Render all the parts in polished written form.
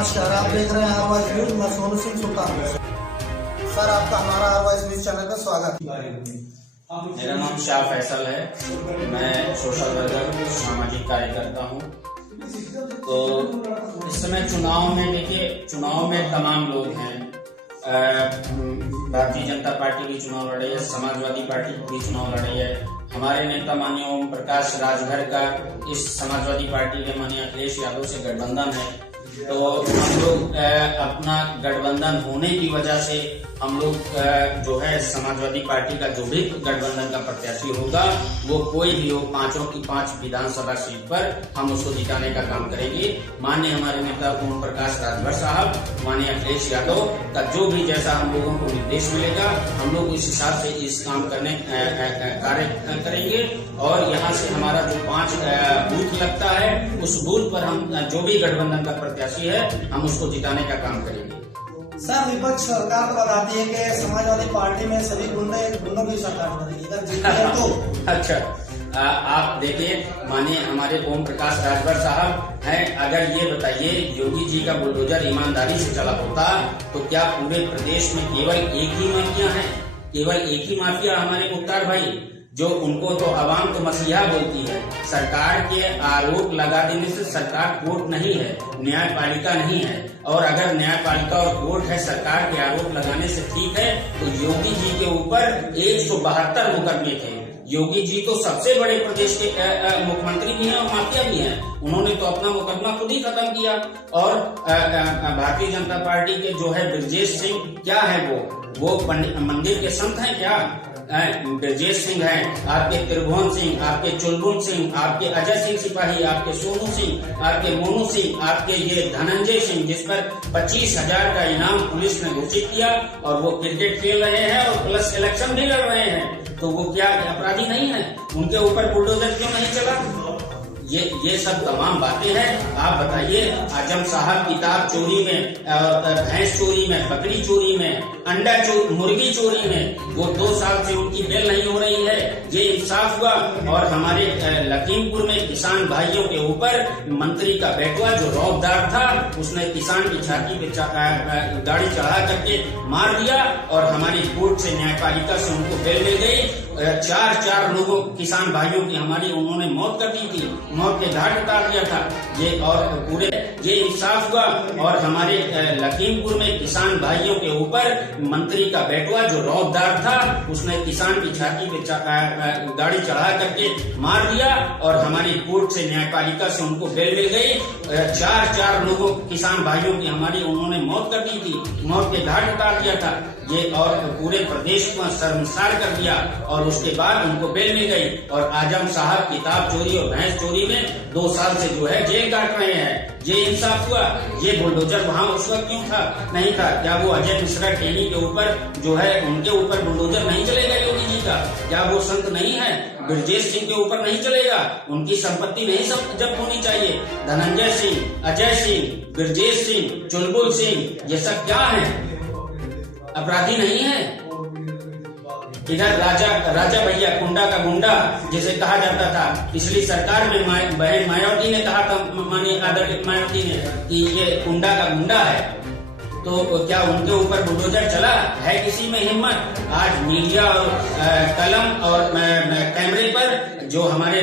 नमस्कार, आप देख रहे हैं आवाज न्यूज। मैं सोनू सिंह सुल्तान। सर, आपका हमारा आवाज न्यूज चैनल में स्वागत है। मेरा नाम शाह फैसल है। मैं सोशल वर्कर सामाजिक कार्यकर्ता हूँ। तो इस समय चुनाव में देखिए, चुनाव में तमाम लोग हैं। भारतीय जनता पार्टी भी चुनाव लड़ रही है, समाजवादी पार्टी भी चुनाव लड़ रही है। हमारे नेता माननीय ओम प्रकाश राजभर का इस समाजवादी पार्टी के माननीय अखिलेश यादव से गठबंधन है। तो हम लोग अपना गठबंधन होने की वजह से हम लोग जो है समाजवादी पार्टी का जो भी गठबंधन का प्रत्याशी होगा, वो कोई भी हो, 5 की 5 विधानसभा सीट पर हम उसको जिताने का काम करेंगे। माननीय हमारे नेता ओम प्रकाश राजभर साहब, माननीय अखिलेश यादव का जो भी जैसा हम लोगों को निर्देश मिलेगा, हम लोग इस हिसाब से इस काम करने कार्य करेंगे। और यहाँ से हमारा जो 5 बूथ लगता है, उस बूथ पर हम जो भी गठबंधन का प्रत्याशी है, हम उसको जिताने का काम करेंगे। सर, विपक्ष सरकार तो बताती है कि समाजवादी पार्टी में सभी गुंडों की सरकार बनेगी, अगर जीती है तो। अच्छा, आप देखिए, मानिए हमारे ओम प्रकाश राजभर साहब हैं। अगर ये बताइए, योगी जी का बुलडोजर ईमानदारी से चला होता तो क्या पूरे प्रदेश में केवल एक ही माफिया है? केवल एक ही माफिया हमारे मुख्तार भाई, जो उनको तो आवाम तो मसीहा बोलती है। सरकार के आरोप लगा देने से सरकार कोर्ट नहीं है, न्यायपालिका नहीं है। और अगर न्यायपालिका और कोर्ट है, सरकार के आरोप लगाने से ठीक है, तो योगी जी के ऊपर 172 मुकदमे थे। योगी जी तो सबसे बड़े प्रदेश के मुख्यमंत्री भी हैं और माफिया भी हैं। उन्होंने तो अपना मुकदमा खुद ही खत्म किया। और भारतीय जनता पार्टी के जो है ब्रजेश सिंह, क्या है वो मंदिर के संत हैं क्या? ब्रजेश सिंह हैं, आपके त्रिभुवन सिंह, आपके चुलबुल सिंह, आपके अजय सिंह सिपाही, आपके सोनू सिंह, आपके मोनू सिंह, आपके ये धनंजय सिंह, जिस पर 25,000 का इनाम पुलिस ने घोषित किया, और वो क्रिकेट खेल रहे हैं और प्लस इलेक्शन भी लड़ रहे हैं। तो वो क्या अपराधी नहीं है? उनके ऊपर बुलडोजर क्यों नहीं चला? ये सब तमाम बातें हैं। आप बताइए, आजम साहब किताब चोरी में, भैंस चोरी में, बकरी चोरी में, अंडा चोरी, मुर्गी चोरी में, वो 2 साल से उनकी बेल नहीं हो रही है। ये इंसाफ हुआ। और हमारे लखीमपुर में किसान भाइयों के ऊपर मंत्री का बेटवा जो रौबदार था, उसने किसान की छाती पे गाड़ी चढ़ा करके मार दिया। और हमारी कोर्ट से, न्यायपालिका से उनको बेल मिल गई। 4 लोगों, किसान भाइयों की हमारी उन्होंने मौत कर दी थी, मौत के घाट उतार दिया था। ये और पूरे ये इंसाफ हुआ। और हमारे लखीमपुर में किसान भाइयों के ऊपर मंत्री का बेटवा जो रौबदार था, उसने किसान की छाती पे गाड़ी चढ़ा करके मार दिया। और हमारी कोर्ट से, न्यायपालिका से उनको बेल मिल गई। 4 लोगों, किसान भाइयों की हमारी उन्होंने मौत कर दी थी, मौत के घाट उतार दिया था। ये और पूरे प्रदेश को शर्मसार कर दिया। और उसके बाद उनको बेल मिल गई। और आजम साहब किताब चोरी और भैंस चोरी में 2 साल से जो है जेल काट रहे हैं। ये इंसाफ हुआ। ये बुलडोजर वहाँ उस वक्त क्यों था? नहीं था। क्या वो अजय मिश्रा टेनी के ऊपर जो है, उनके ऊपर बुलडोजर नहीं चलेगा योगी जी का? क्या वो संत नहीं है? ब्रजेश सिंह के ऊपर नहीं चलेगा? उनकी संपत्ति नहीं जब्त होनी चाहिए? धनंजय सिंह, अजय सिंह, ब्रजेश सिंह, चुलबुल सिंह, ये सब क्या है? अपराधी नहीं है? इधर राजा भैया, कुंडा का गुंडा जिसे कहा जाता था, पिछली सरकार में बहन मायावती ने कहा था, माननीय आदरणीय मायावती ने, कि ये कुंडा का गुंडा है। तो क्या उनके ऊपर बुलडोजर चला है? किसी में हिम्मत? आज मीडिया और कलम और कैमरे पर जो हमारे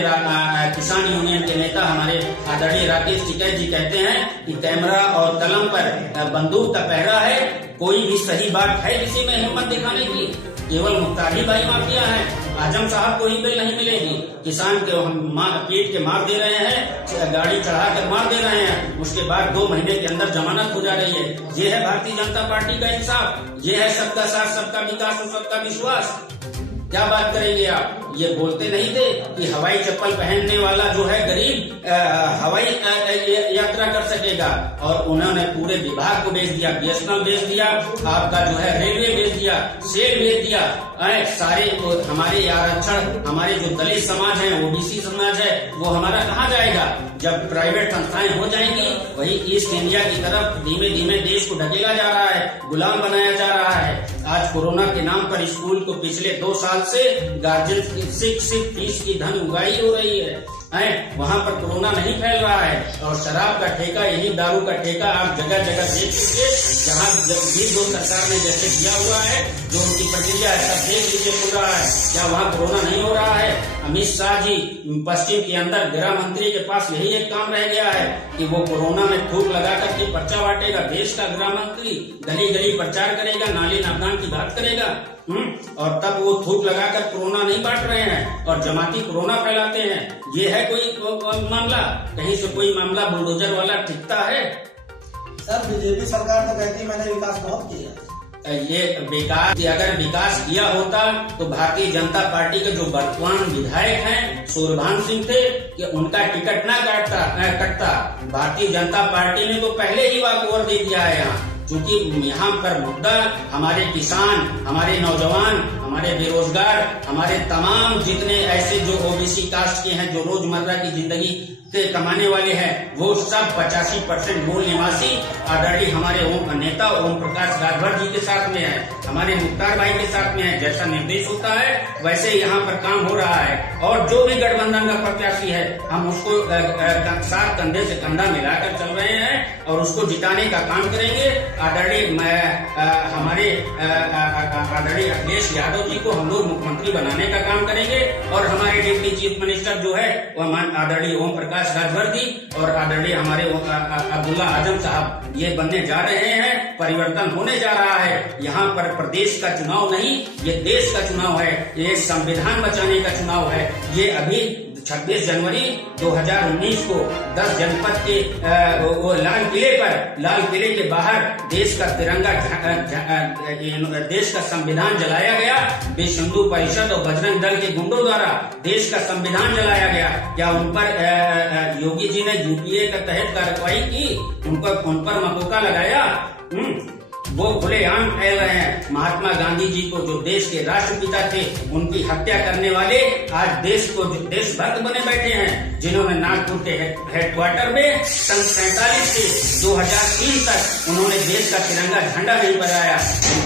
किसान यूनियन के नेता हमारे आदरणीय राकेश टिकैत जी कहते हैं कि कैमरा और कलम पर बंदूक का पहरा है। कोई भी सही बात है किसी में हिम्मत दिखाने की? केवल मुख्तार ही भाई माफिया है। आजम साहब को ही बेल नहीं मिलेगी। किसान के हम पेट के मार दे रहे हैं, गाड़ी चढ़ा कर मार दे रहे हैं, उसके बाद 2 महीने के अंदर जमानत हो जा रही है। ये है भारतीय जनता पार्टी का इंसाफ। ये है सबका साथ, सबका विकास और सबका विश्वास। क्या बात करेंगे आप? ये बोलते नहीं थे कि हवाई चप्पल पहनने वाला जो है गरीब हवाई यात्रा कर सकेगा। और उन्होंने पूरे विभाग को बेच दिया, BSNL बेच दिया, आपका जो है रेलवे बेच दिया, सेल बेच दिया। सारे हमारे आरक्षण, हमारे जो दलित समाज है, OBC समाज है, वो हमारा कहाँ जाएगा? जब प्राइवेट संस्थाएं हो जाएंगी, वही ईस्ट इंडिया की तरफ धीमे धीमे देश को ढकेला जा रहा है, गुलाम बनाया जा रहा है। आज कोरोना के नाम पर स्कूल को पिछले 2 साल से गार्जियन सिर्फ फीस की धन उगाही हो रही है। है, वहाँ पर कोरोना नहीं फैल रहा है। और शराब का ठेका, यही दारू का ठेका आप जगह जगह देख लीजिए, जहाँ भी जो सरकार ने जैसे दिया हुआ है, जो उनकी प्रक्रिया है, सब देख लीजिए खुल रहा है। क्या वहाँ कोरोना नहीं हो रहा है? अमित शाह जी पश्चिम के अंदर गृह मंत्री के पास यही एक काम रह गया है कि वो कोरोना में थूक लगा करके पर्चा बांटेगा। देश का गृह मंत्री गली गली प्रचार करेगा, नाली नामदान की बात करेगा, और तब वो थूक लगाकर कोरोना नहीं बांट रहे हैं और जमाती कोरोना फैलाते हैं। ये है कोई मामला? कहीं से कोई मामला बुलडोजर वाला टिकता है? सर बीजेपी सरकार तो कहती है मैंने विकास बहुत किया। ये विकास, अगर विकास किया होता तो भारतीय जनता पार्टी के जो वर्तमान विधायक हैं सूर्यभान सिंह थे, कि उनका टिकट ना कटता। भारतीय जनता पार्टी ने तो पहले ही वॉक ओवर दे दिया है यहाँ, क्योंकि यहाँ पर मुद्दा हमारे किसान, हमारे नौजवान, हमारे बेरोजगार, हमारे तमाम जितने ऐसे जो ओबीसी कास्ट के हैं, जो रोजमर्रा की जिंदगी के कमाने वाले हैं, वो सब 85% मूल निवासी आदरणीय हमारे नेता ओम प्रकाश राजभर जी के साथ में है, हमारे मुख्तार भाई के साथ में है। जैसा निर्देश होता है वैसे यहाँ पर काम हो रहा है। और जो भी गठबंधन का प्रत्याशी है, हम उसको साथ कंधे से कंधा मिलाकर चल रहे हैं और उसको जिताने का काम करेंगे। आदरणीय हमारे आदरणीय अखिलेश यादव जी को हम लोग मुख्यमंत्री बनाने का काम करेंगे और हमारे डिप्टी चीफ मिनिस्टर जो है वो आदरणीय ओम प्रकाश राजभर जी और आदरणीय हमारे अब्दुल्ला आजम साहब ये बनने जा रहे हैं। परिवर्तन होने जा रहा है। यहाँ पर प्रदेश का चुनाव नहीं, ये देश का चुनाव है, ये संविधान बचाने का चुनाव है। ये अभी 26 जनवरी 2019 को 10 जनपद के वो लाल किले के बाहर देश का तिरंगा, देश का संविधान जलाया गया। विश्व हिंदू परिषद और बजरंग दल के गुंडों द्वारा देश का संविधान जलाया गया। क्या उन पर योगी जी ने यूपीए के तहत कार्रवाई की? उन पर मकोका लगाया? वो खुलेआम फैल रहे हैं। महात्मा गांधी जी को, जो देश के राष्ट्रपिता थे, उनकी हत्या करने वाले आज देश को देशभक्त बने बैठे हैं, जिन्होंने नागपुर के हेडक्वार्टर में सन 47 से 2003 तक उन्होंने देश का तिरंगा झंडा नहीं फहराया।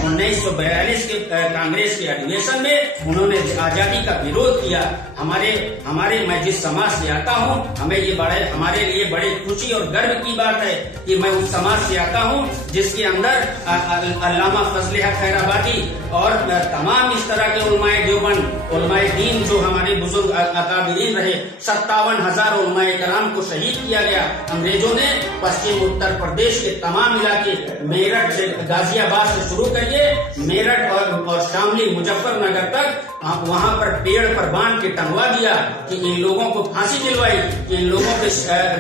1942 के कांग्रेस के अधिवेशन में उन्होंने आजादी का विरोध किया। हमारे मैं जिस समाज से आता हूँ, हमारे लिए बड़े खुशी और गर्व की बात है कि मैं उस समाज से आता हूँ जिसके अंदर अल्लामा फजले हक खैराबादी और तमाम इस तरह के उलमाए देवबंद, उलमाए दीन जो हमारे बुजुर्ग अकाबिरीन रहे, 57,000 उलमाए कराम को शहीद किया गया। अंग्रेजों ने पश्चिम उत्तर प्रदेश के तमाम इलाके, मेरठ से गाजियाबाद से शुरू करिए, मेरठ और शामली मुजफ्फरनगर तक वहाँ पर पेड़ पर बांध के टंगवा दिया कि इन लोगों को फांसी दिलवाई, कि इन लोगों के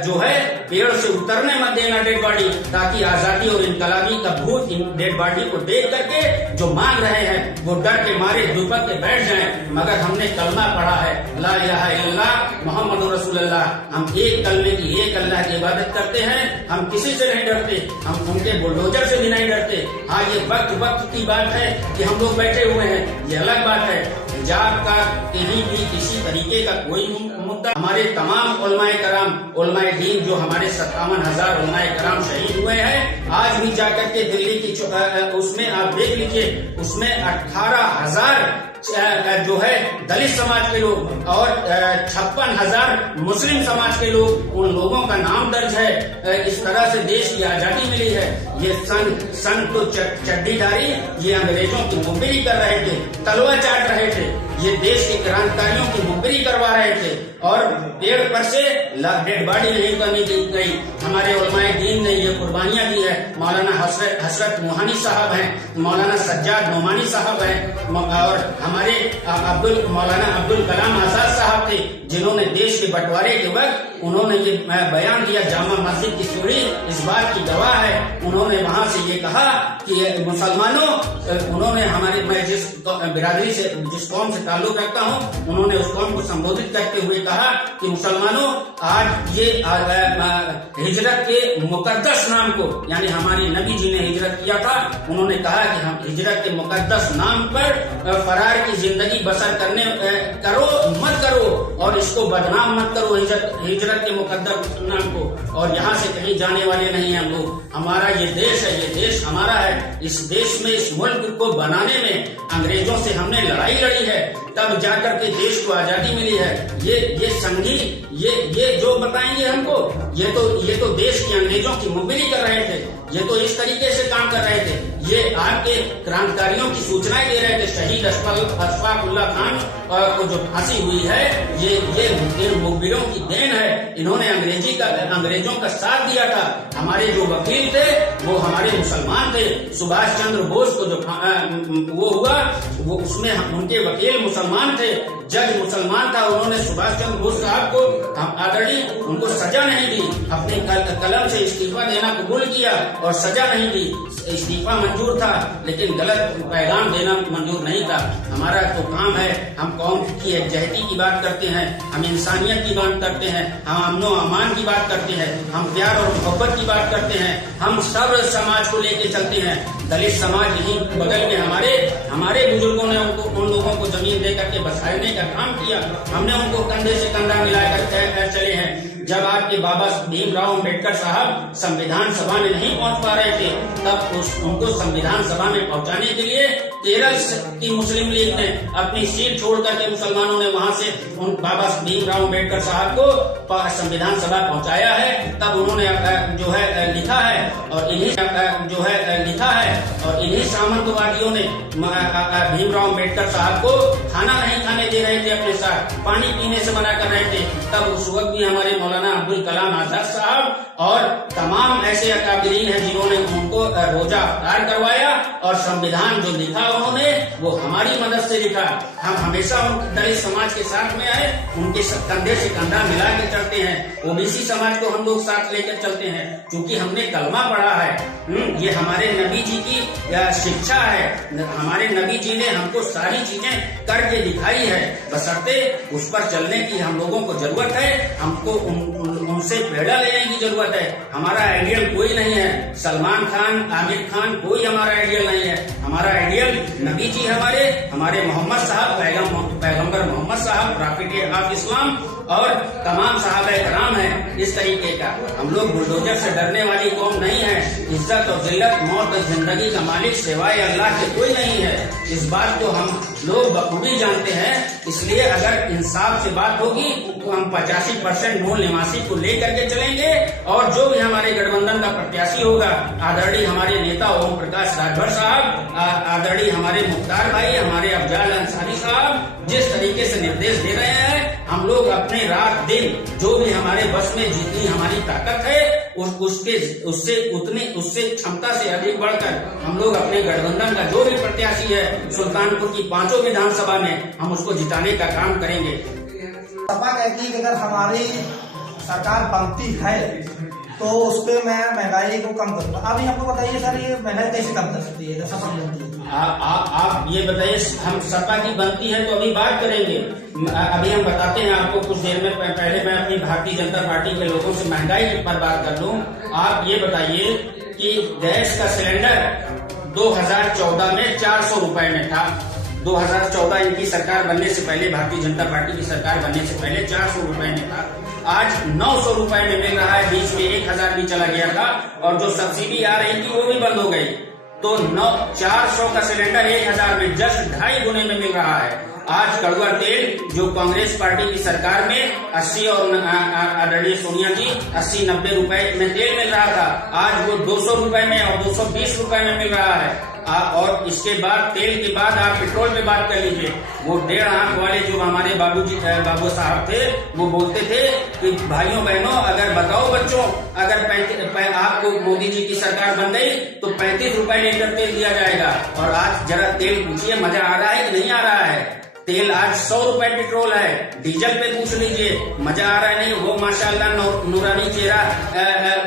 जो है पेड़ से उतरने मत देना डेड बॉडी, ताकि आजादी और इनकलाबी का भूत इन डेड बॉडी को देख करके जो मांग रहे हैं वो डर के मारे दुपक के बैठ जाएं। मगर हमने कलमा पढ़ा है, ला इलाहा इल्लल्लाह मुहम्मदुर रसूलुल्लाह। हम एक कलमे की, एक अल्लाह की इबादत करते हैं। हम किसी से नहीं डरते, हम उनके बुलडोजर से भी नहीं डरते। हाँ, ये वक्त की बात है कि हम लोग बैठे हुए हैं, ये अलग बात है। हिजाब का कहीं भी किसी तरीके का कोई मुद्दा, हमारे तमाम उलमाए कराम, उलमाए दीन जो हमारे 57,000 उलमाए कराम शहीद हुए हैं, आज भी जाकर के दिल्ली की उसमें आप देख लीजिए, उसमें 18,000 जो है दलित समाज के लोग और 56,000 मुस्लिम समाज के लोग, उन लोगों का नाम दर्ज है। इस तरह से देश की आजादी मिली है। ये संघ तो चड्डीधारी, ये अंग्रेजों की मुखबिरी कर रहे थे, तलवा चाट रहे थे, ये देश के क्रांतिकारियों की मुखबिरी करवा रहे थे और पेड़ पर से डेड बॉडी नहीं करनी गई। हमारे उलमाए दीन ने ये कुर्बानियां दी है। मौलाना हसरत मोहानी साहब हैं, मौलाना सज्जाद नोमानी साहब हैं और हमारे मौलाना अब्दुल कलाम आजाद साहब थे, जिन्होंने देश के बंटवारे के वक्त उन्होंने ये बयान दिया। जामा मस्जिद की सीढ़ी इस बात की गवाह है। उन्होंने वहां से ये कहा कि मुसलमानों, उन्होंने मैं जिस बिरादरी से, जिस कौम से ताल्लुक रखता हूँ, उन्होंने उस कौम को संबोधित करते हुए कहा कि मुसलमानों, आज ये हिजरत के मुकद्दस नाम को, यानी हमारे नबी जी ने हिजरत किया था, उन्होंने कहा कि हम हिजरत के मुकद्दस नाम पर फरार की जिंदगी बसर करो मत करो और इसको बदनाम मत करो हिजरत के मुकद्दस नाम को, और यहाँ से कहीं जाने वाले नहीं हैं हम लोग। हमारा ये देश है, ये देश हमारा है। इस देश में, इस मुल्क को बनाने में अंग्रेजों से हमने लड़ाई लड़ी है, तब जाकर के देश को आजादी मिली है। ये संघी ये जो बताएंगे हमको, ये तो देश के अंग्रेजों की मुखबिरी कर रहे थे, ये तो इस तरीके से काम कर रहे थे, ये आपके क्रांतिकारियों की सूचनाएं दे रहे थे। शहीद अशफाकुल्लाह खान को जो फांसी हुई है, ये इन मुखबिरों की देन है। इन्होंने अंग्रेजों का साथ दिया था। हमारे जो वकील थे वो हमारे मुसलमान थे। सुभाष चंद्र बोस को जो वो हुआ, वो उसमें उनके वकील मुसलमान थे, जज मुसलमान था। उन्होंने सुभाष चंद्र बोस साहब को आदरणीय उनको सजा नहीं दी, अपने कलम से इस्तीफा देना कबूल किया और सजा नहीं दी। इस्तीफा मंजूर था लेकिन गलत पैगाम देना मंजूर नहीं था। हमारा तो काम है, हम कौम की एकजहती की बात करते हैं, हम इंसानियत की बात करते हैं, हम अमनो अमान की बात करते हैं, हम प्यार और मोहब्बत की बात करते हैं, हम सब समाज को लेके चलते हैं। दलित समाज यही बगल में हमारे बुजुर्गों ने उन लोगों को जमीन दे करके बसाने का काम किया। हमने उनको कंधे से कंधा मिलाकर चले हैं। जब आपके बाबा भीमराव अम्बेडकर साहब संविधान सभा में नहीं पहुंच पा रहे थे, तब उनको संविधान सभा में पहुंचाने के लिए केरल की मुस्लिम लीग ने अपनी सीट छोड़ करके मुसलमानों ने वहां से उन बाबा भीमराव अम्बेडकर साहब को संविधान सभा पहुंचाया है। तब उन्होंने जो है लिखा है और इन्हीं सामंतवादियों ने भीमराव अम्बेडकर साहब को खाना नहीं खाने दे रहे थे, अपने साथ पानी पीने से मना कर रहे थे। तब उस वक्त भी हमारे मौलाना अब्दुल कलाम आजाद साहब और तमाम ऐसे अकाबिरीन हैं जिन्होंने उनको रोजा अफ्तार करवाया और संविधान जो लिखा उन्होंने वो हमारी मदद से लिखा। हम हमेशा दलित समाज के साथ में आए, उनके कंधे से कंधा मिला के चलते हैं। ओबीसी समाज को हम लोग साथ लेकर चलते हैं क्योंकि हमने कलमा पढ़ा है। ये हमारे नबी जी की शिक्षा है। हमारे नबी जी ने हमको सारी चीजें करके दिखाई है, बशर्ते उस पर चलने की हम लोगों को जरूरत है। हमको उनसे प्रेरणा लेने की जरूरत है। हमारा आइडियल कोई नहीं है, सलमान खान, आमिर खान, कोई हमारा आइडियल नहीं है। हमारा आइडियल नबी जी हमारे मोहम्मद साहब, पैगंबर मोहम्मद साहब, प्रॉफिट ऑफ इस्लाम और तमाम साहबा कराम है। इस तरीके का हम लोग बुलडोजर से डरने वाली कौम नहीं है। इज्जत और जिल्लत, मौत और जिंदगी का मालिक सिवाय अल्लाह के कोई नहीं है। इस बात को हम लोग बखूबी जानते हैं। इसलिए अगर इंसाफ से बात होगी तो हम 85% मूल निवासी को लेकर के चलेंगे और जो भी हमारे गठबंधन का प्रत्याशी होगा, आदरणीय हमारे नेता ओम प्रकाश राजभर साहब, आदरणीय हमारे मुख्तार भाई, हमारे अफजाल अंसारी साहब जिस तरीके से निर्देश दे रहे हैं, हम लोग अपने रात दिन जो भी हमारे बस में जितनी हमारी ताकत है उससे क्षमता से अधिक बढ़कर हम लोग अपने गठबंधन का जो भी प्रत्याशी है सुल्तानपुर की 5 विधानसभा में हम उसको जिताने का काम करेंगे। सपा कहती है कि अगर हमारी सरकार बनती है तो उस पर मैं महंगाई को कम करूंगा। अभी आपको बताइए सर, ये महंगाई कैसे कम कर सकती है सपा बनती है? आप ये बताइए, हम सपा की बनती है तो अभी बात करेंगे। अभी हम बताते हैं आपको कुछ देर में। पहले मैं अपनी भारतीय जनता पार्टी के लोगों से महंगाई पर बात कर लूं। आप ये बताइए कि गैस का सिलेंडर 2014 में 400 रुपए में था। 2014 इनकी सरकार बनने से पहले, भारतीय जनता पार्टी की सरकार बनने से पहले 400 रुपए में था। आज 900 रुपए में मिल रहा है। बीच में 1000 भी चला गया था और जो सब्सिडी आ रही थी वो भी बंद हो गई। तो 400 का सिलेंडर 1000 में जस्ट 2.5 गुने में मिल रहा है। आज कड़वा तेल जो कांग्रेस पार्टी की सरकार में 80 और आदरणीय सोनिया जी 80-90 रुपए में तेल मिल रहा था, आज वो 200 रुपए में और 220 रुपए में मिल रहा है। और इसके बाद तेल के बाद आप पेट्रोल पे बात कर लीजिए। वो 1.5 आंख वाले जो हमारे बाबू साहब थे, वो बोलते थे कि भाइयों बहनों, अगर बताओ बच्चों, अगर आपको मोदी जी की सरकार बन गई तो 35 रुपए लीटर तेल दिया जाएगा। और आज जरा तेल पूछिए, मजा आ रहा है कि नहीं आ रहा है? तेल आज 100 रुपए पेट्रोल है। डीजल पे पूछ लीजिए, मजा आ रहा है नहीं? वो माशाल्लाह नूरानी चेहरा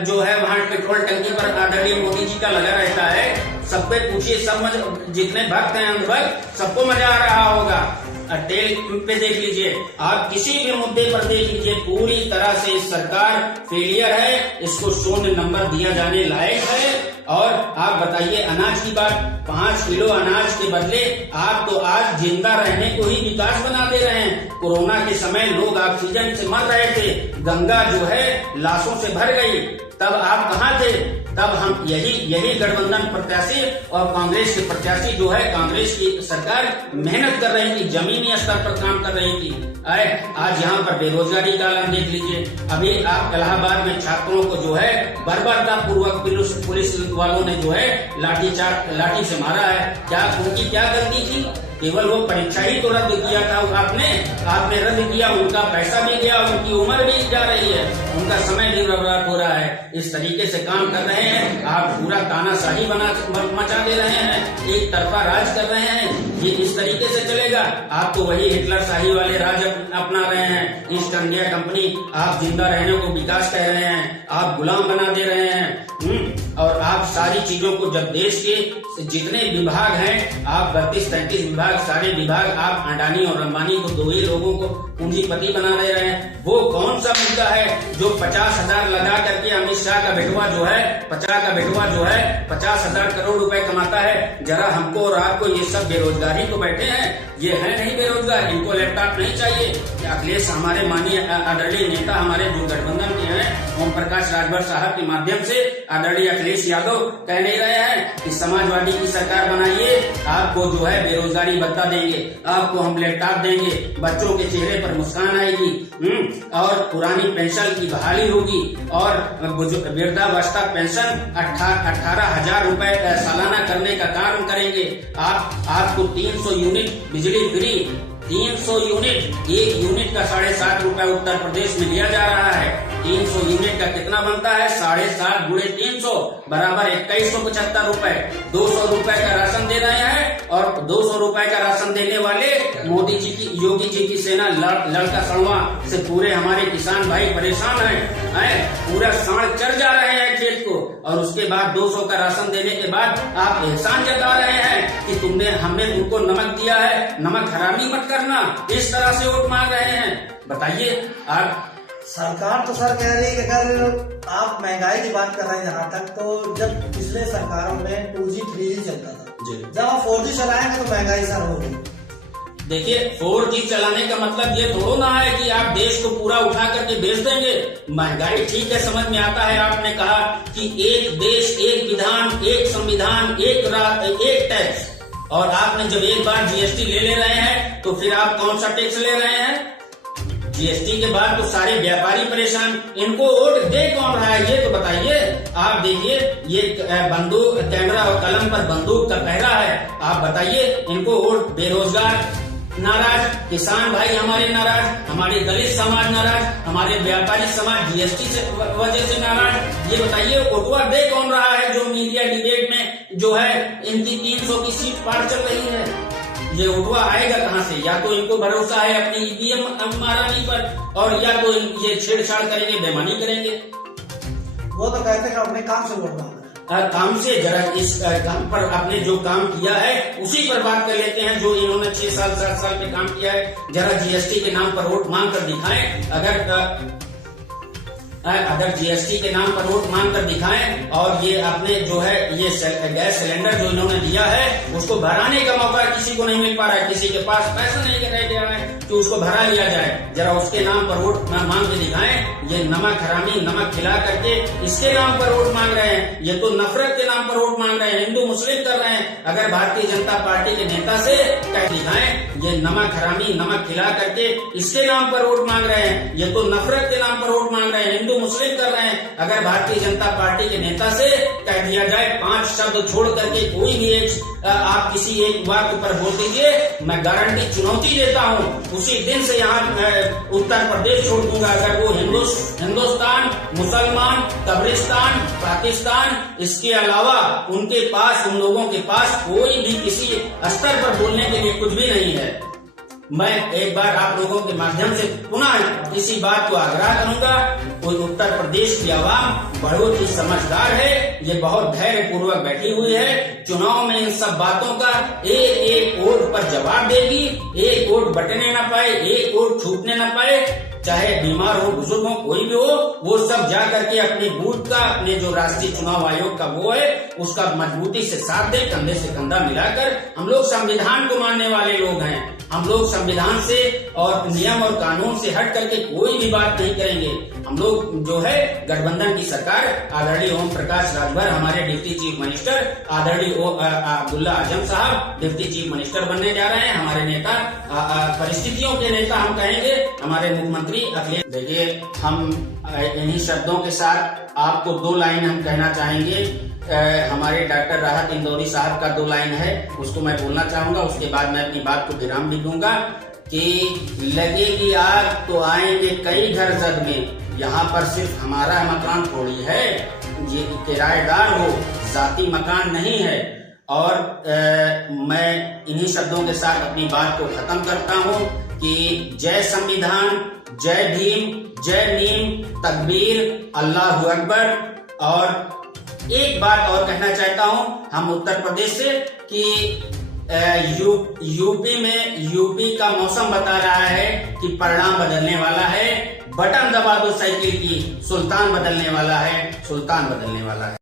जो है वहाँ पेट्रोल टंकी पर आदरणीय मोदी जी का लगा रहता है। सब पे पूछिए, सब जितने भक्त हैं अंधभक्त, सबको मजा आ रहा होगा। तेल पे देख लीजिए, आप किसी भी मुद्दे पर देख लीजिए, पूरी तरह से सरकार फेलियर है। इसको 0 नंबर दिया जाने लायक है। और आप बताइए अनाज की बात, 5 किलो अनाज के बदले आप तो आज जिंदा रहने को ही विकास बना दे रहे हैं। कोरोना के समय लोग ऑक्सीजन से मर रहे थे, गंगा जो है लाशों से भर गई। तब आप कहाँ थे? तब तब हम यही गठबंधन प्रत्याशी और कांग्रेस के प्रत्याशी जो है, कांग्रेस की सरकार मेहनत कर रही थी, जमीनी स्तर पर काम कर रही थी। आज यहाँ पर बेरोजगारी का आलम देख लीजिए। अभी आप इलाहाबाद में छात्रों को जो है बर्बरता पूर्वक पुलिस वालों ने जो है लाठी से मारा है। क्या उनकी क्या गलती थी? केवल वो परीक्षा ही तो रद्द किया था आपने रद्द किया, उनका पैसा भी गया, उनकी उम्र भी जा रही है, उनका समय भी बर्बाद हो रहा है। इस तरीके से काम कर रहे हैं आप, पूरा तानाशाही मचा दे रहे हैं, एक तरफा राज कर रहे हैं। ये इस तरीके से चलेगा? आप तो वही हिटलर शाही वाले राज अपना रहे हैं। ईस्ट इंडिया कंपनी, आप जिंदा रहने को विकास कह रहे हैं, आप गुलाम बना दे रहे हैं। और आप सारी चीजों को, जब देश के जितने विभाग हैं, आप 32-33 विभाग, सारे विभाग आप अडानी और अंबानी को, दो ही लोगों को पूंजीपति बना दे रहे हैं। वो कौन सा मुद्दा है जो 50,000 लगा करके अमित शाह का बेटवा जो है 50,000 करोड़ रुपए कमाता है? जरा हमको और आपको, ये सब बेरोजगारी को बैठे हैं, ये है नहीं बेरोजगार, इनको लैपटॉप नहीं चाहिए। अखिलेश हमारे माननीय आदरणीय नेता, हमारे जो गठबंधन के हैं, ओम प्रकाश राजभर साहब के माध्यम से आदरणीय अखिलेश यादव कह नहीं रहे हैं कि समाजवादी की सरकार बनाइए, आपको जो है बेरोजगारी भत्ता देंगे, आपको हम लैपटॉप देंगे, बच्चों के चेहरे पर मुस्कान आएगी, और पुरानी पेंशन की बहाली होगी, और वृद्धावस्था पेंशन 18,000 रुपए सालाना करने का काम करेंगे। आपको 300 यूनिट बिजली फ्री, 300 यूनिट, एक यूनिट का 7.5 रुपए उत्तर प्रदेश में लिया जा रहा है। 300 यूनिट का कितना बनता है? 7.5 गुणे 300 बराबर 2175 रुपए। 200 रुपए का राशन दे रहे हैं, और 200 रुपए का राशन देने वाले मोदी जी की, योगी जी की सेना लड़का सड़वा से पूरे हमारे किसान भाई परेशान हैं, पूरा साढ़ चढ़ जा रहे हैं खेत को, और उसके बाद 200 का राशन देने के बाद आप एहसान जता रहे हैं कि हमने तुमको नमक दिया है, नमक हरामी मत करना, इस तरह से वोट मांग रहे हैं। बताइए आप। सरकार तो सर कह रही है कि अगर आप महंगाई की बात कर रहे हैं जहाँ तक, तो जब पिछले सरकारों में 2G 3G चलता था, जब आप 4G चलाएंगे तो महंगाई सर होगी। देखिए, 4G चलाने का मतलब ये थोड़ा ना है कि आप देश को पूरा उठा करके बेच देंगे। महंगाई ठीक है, समझ में आता है। आपने कहा कि एक देश, एक विधान, एक संविधान, एक टैक्स, और आपने जब एक बार GST ले रहे हैं तो फिर आप कौन सा टैक्स ले रहे हैं? GST के बाद तो सारे व्यापारी परेशान। इनको वोट दे कौन रहा है ये तो बताइए। आप देखिए, ये बंदूक, कैमरा और कलम पर बंदूक का पहरा है। आप बताइए, इनको वोट? बेरोजगार नाराज, किसान भाई हमारे नाराज, हमारे दलित समाज नाराज, हमारे व्यापारी समाज GST से वजह से नाराज। ये बताइए, वोटवा दे कौन रहा है जो मीडिया डिबेट में जो है इनकी 300 की सीट पार चल रही है? ये वोटवा आएगा कहाँ से? या तो इनको भरोसा है अपनी EVM महारानी पर, और या तो ये छेड़छाड़ करेंगे, बेईमानी करेंगे। वो तो कहते हैं अपने काम से वोट मांग काम से। जरा इस काम पर आपने जो काम किया है उसी पर बात कर लेते हैं, जो इन्होंने 6 साल 7 साल पे काम किया है। जरा GST के नाम पर वोट मांग कर दिखाएं। अगर GST के नाम पर वोट मांग कर दिखाएं, और ये आपने जो है ये गैस सिलेंडर जो इन्होंने दिया है उसको भराने का मौका किसी को नहीं मिल पा रहा है, किसी के पास पैसा नहीं रह गया है कि उसको भरा लिया जाए। जरा उसके नाम पर वोट मांग के दिखाएं। ये नमक हरामी, नमक खिला करके इसके नाम पर वोट मांग रहे हैं। ये तो नफरत के नाम पर वोट मांग रहे हैं, हिंदू मुस्लिम कर रहे हैं। अगर भारतीय जनता पार्टी के नेता से कह दिखाएं, ये नमक हरामी, नमक खिला करके इसके नाम पर वोट मांग रहे हैं, ये तो नफरत के नाम पर वोट मांग रहे हैं, हिंदू मुस्लिम कर रहे हैं। अगर भारतीय जनता पार्टी के नेता से कह दिया जाए 5 शब्द छोड़ करके कोई भी एक आप किसी एक बात पर बोल दीजिए, मैं गारंटी चुनौती देता हूँ, उसी दिन से यहाँ उत्तर प्रदेश छोड़ दूंगा। अगर वो हिंदुस्तान, मुसलमान, कब्रिस्तान, पाकिस्तान, इसके अलावा उनके पास, उन लोगों के पास कोई भी किसी स्तर पर बोलने के लिए कुछ भी नहीं है। मैं एक बार आप लोगों के माध्यम से पुनः इसी बात को आग्रह करूंगा, कोई उत्तर प्रदेश की आवाम बहुत ही समझदार है, ये बहुत धैर्य पूर्वक बैठी हुई है। चुनाव में इन सब बातों का एक एक वोट पर जवाब देगी, एक वोट बटने न पाए, एक वोट छूटने न पाए, चाहे बीमार हो, बुजुर्ग हो, कोई भी हो, वो सब जा करके अपने बूथ का, अपने जो राष्ट्रीय चुनाव आयोग का वो है, उसका मजबूती से साथ दे, कंधे से कंधा मिलाकर। हम लोग संविधान को मानने वाले लोग हैं, हम लोग संविधान से और नियम और कानून से हट करके कोई भी बात नहीं करेंगे। हम लोग जो है गठबंधन की सरकार, आदरणीय ओम प्रकाश राजभर हमारे डिप्टी चीफ मिनिस्टर, आदरणीय अब्दुल्ला आजम साहब डिप्टी चीफ मिनिस्टर बनने जा रहे हैं। हमारे नेता परिस्थितियों के नेता हम कहेंगे, हमारे मुख्यमंत्री अखिलेश। देखिए, हम इन्हीं शब्दों के साथ आपको 2 लाइन हम कहना चाहेंगे। हमारे डॉक्टर राहत इंदौरी साहब का 2 लाइन है, उसको मैं बोलना चाहूंगा। उसके बाद मैं अपनी बात को विराम भी दूंगा कि लगेगी आग तो आएंगे कई घर जद में, यहाँ पर सिर्फ हमारा मकान थोड़ी है, ये किराएदार हो, जाती मकान नहीं है। और मैं इन्हीं शब्दों के साथ अपनी बात को खत्म करता हूँ कि जय संविधान, जय भीम, जय नीम, तकबीर, अल्लाहू अकबर। और एक बात और कहना चाहता हूँ, हम उत्तर प्रदेश से कि यूपी का मौसम बता रहा है कि परिणाम बदलने वाला है। बटन दबा दो साइकिल की, सुल्तान बदलने वाला है, सुल्तान बदलने वाला है।